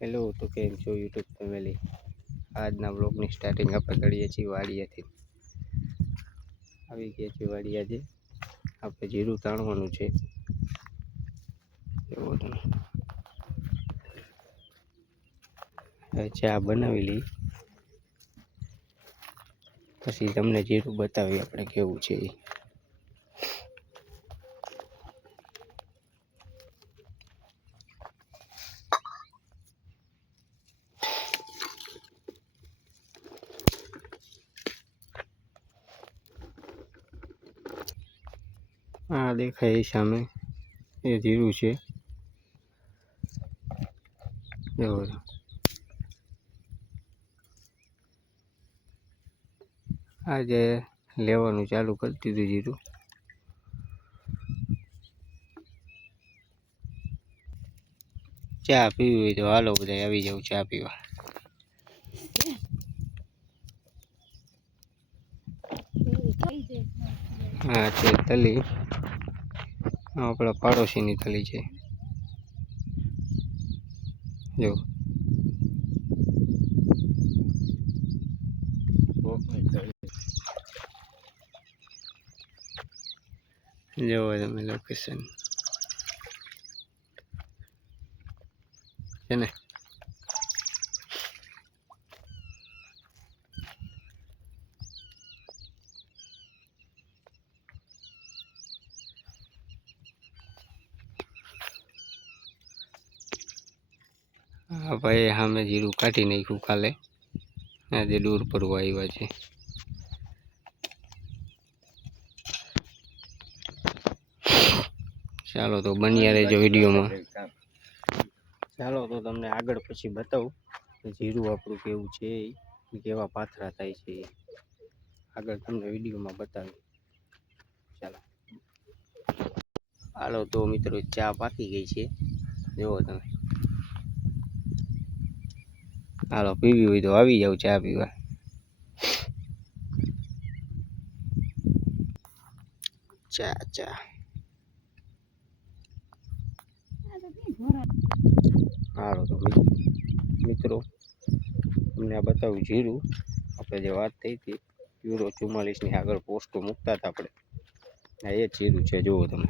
Hello, તો કેમ છો યુટ્યુબ ફેમિલી? આજના બ્લોગની સ્ટાર્ટિંગ આપણે કરીએ છીએ વાડિયાથી. આવી ગયા છીએ વાડિયાથી. આપણે જીરું તાણવાનું છે. એવો તમે ચા બનાવી લઈ, પછી તમને જીરું બતાવી આપણે કેવું છે. આ દેખાય સામે એ જીરું છે. આજે લેવાનું ચાલુ કરી દીધું જીરું. ચા પીવી હોય તો હાલો બધા આવી જાવ ચા પીવા. હા છે તલી, આપણા પાડોશીની તલી છે. જો જોવો તમે લોકેશન છે ને. હા ભાઈ, સામે જીરું કાઢી નાખ્યું કાલે. આજે દૂર પરવા આવ્યા છે. ચાલો તો બન્યા રહેજો વિડીયોમાં. ચાલો તો તમને આગળ પછી બતાવું જીરું આપણું કેવું છે, કેવા પાથરા થાય છે. આગળ તમને વિડીયોમાં બતાવી. ચાલો હાલો તો મિત્રો, ચા પાકી ગઈ છે. જુઓ તમે. હાલો પીવી હોય તો આવી જાવ ચા પીવા. ચા હાલો તો મિત્રો, તમને આ બતાવ્યું જીરું. આપણે જે વાત થઈ હતી યુરો 44ની આગળ પોસ્ટો મૂકતા હતા આપણે, આ એ જીરું છે. જુઓ તમે,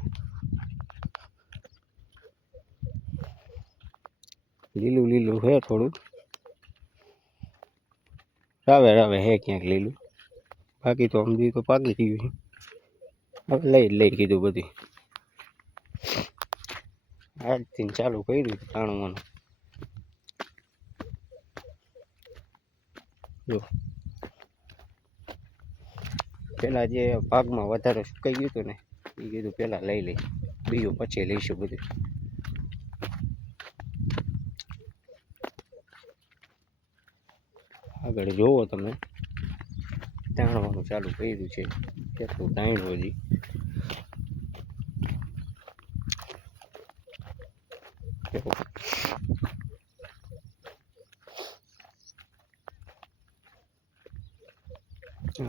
લીલું લીલું હે થોડું. રાવે હે ક્યાંક લીલું, બાકી તો સમજી તો પાકી ગયું. હવે લઈ કીધું બધી. આજથી ચાલુ કર્યું તાણવાનું. જો પેલા જે ભાગમાં વધારે સુકાઈ ગયું હતું ને, એ કીધું પેલા લઈ બીજું પછી લઈશું બધું. આગળ જોવો તમે, તાણવાનું ચાલુ કર્યું છે. કેટલું તાણ્યું હજી.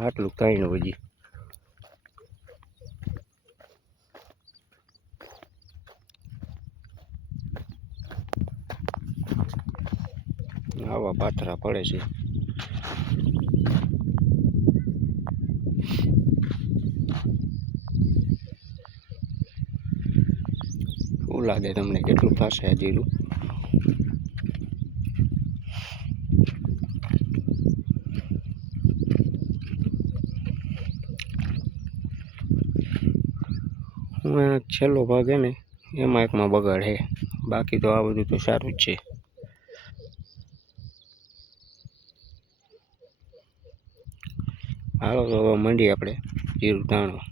આટલું તાણ્યું હજી. આવા પાથરા પડે છે. શું લાગે તમને, કેટલું થશે આ જીરું? છેલ્લો ભાગ હે ને, એમાં એકમાં બગાડ હે. બાકી તો આ બધું તો સારું જ છે. હાલો તો હવે મંડી આપણે જીરું તાણવા.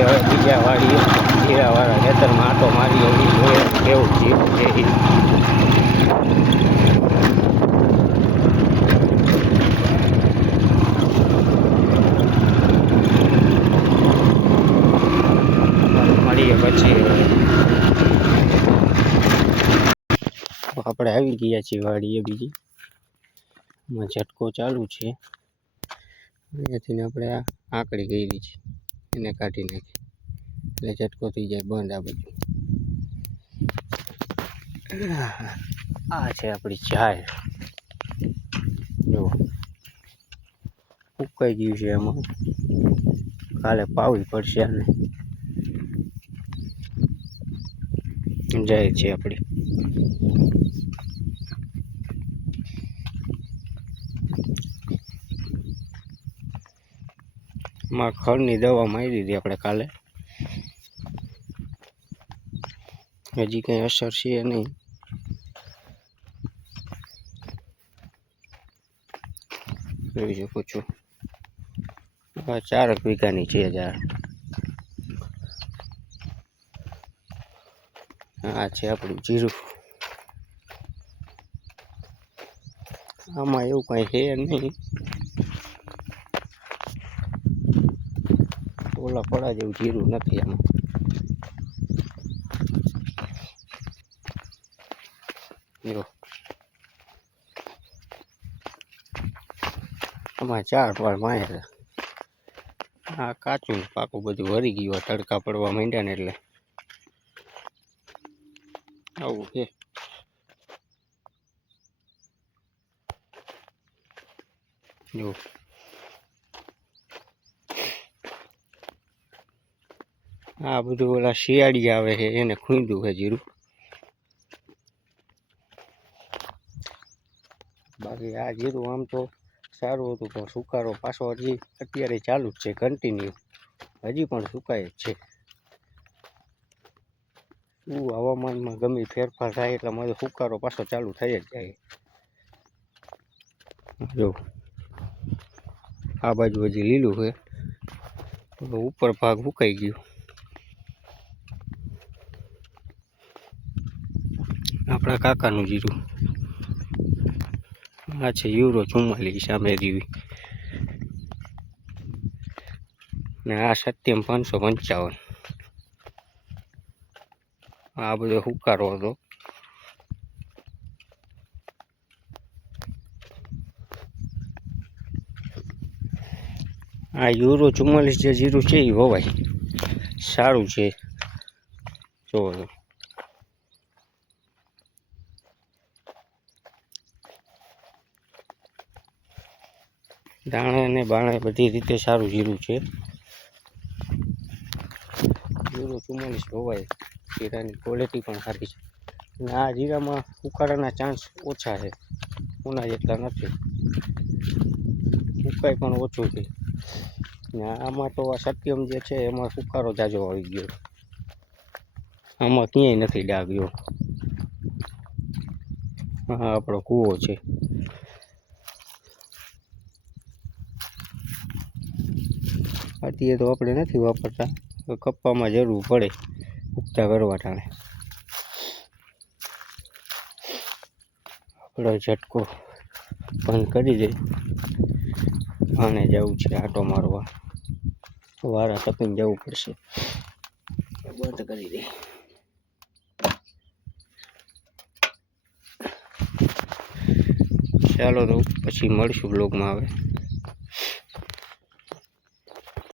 જઈએ હવે બીજા વાડીએ જીરાવાળા ખેતરમાં આટો મારી એવી જોઈએ કેવું જીરું છે એ. મળીએ પછી આપણે આવી ગયા છીએ વાડીએ બીજી એમાં ઝટકો ચાલુ છે અહીંયાથી આપણે આ આંકડી કરી છે એને કાઢી નાખી એટલે ઝટકો થઈ જાય બંધ. આ બધું આ છે આપણી ચાય જો ઉકાઈ ગયું છે એમાં કાલે પાવી પડશે આને જાય છે આપણી. માં ખડની દવા મારી દીધી આપણે કાલે, હજી કંઈ અસર છે નહીં. જોઈ શકો છો 4 વીઘાની છે ઝાડ. આ છે આપણું જીરું. આમાં એવું કાંઈ છે નહીં, ઓલા પડા જેવું જીરું નથી આમાં. જો આમાં 4 પાર માયા. આ કાચું પાકું બધું વરી ગયું તડકા પડવા માંડ્યા ને એટલે આવું છે. જો આ બધું ઓલા શિયાળી આવે છે એને ખૂંદું છે જીરું. બાકી આ જીરું આમ તો સારું હતું પણ સુકારો પાછો હજી અત્યારે ચાલુ જ છે કન્ટિન્યુ, હજી પણ સુકાય જ છે. હવામાનમાં ગમે ફેરફાર થાય એટલે મારો સુકારો પાછો ચાલુ થઈ જ જાય. જો આ બાજુ હજી લીલું છે, ઉપર ભાગ સુકાઈ ગયો. આપણા કાકાનું જીરું. આ છે યુરો 44 સામે જેવી ને આ સત્યમ 555. આ બધો હુકારો હતો. આ યુરો 44 જે જીરું છે એ વવાય સારું છે. જોવો દાણે ને બાણે બધી રીતે સારું જીરું છે. યુરો 44 વવાય. જીરાની ક્વોલિટી પણ સારી છે અને આ જીરામાં ઉકાળાના ચાન્સ ઓછા છે, ઉના જેટલા નથી. ઉકાઈ પણ ઓછું છે ને આમાં તો આ સત્યમ જે છે એમાં સુકારો જાજો આવી ગયો. આમાં ક્યાંય નથી ડાગ્યો. હા આપણો કૂવો છે. અત્યારે તો આપણે નથી વાપરતા, કપ્પામાં જરૂર પડે ઉગતા કરવા ટાણે. આપણો ઝટકો બંધ કરી દે. આને જવું છે આટો મારવા, વારા તપીને જવું પડશે. બંધ કરી દે. ચાલો તો પછી મળીશું બ્લોગમાં. આવે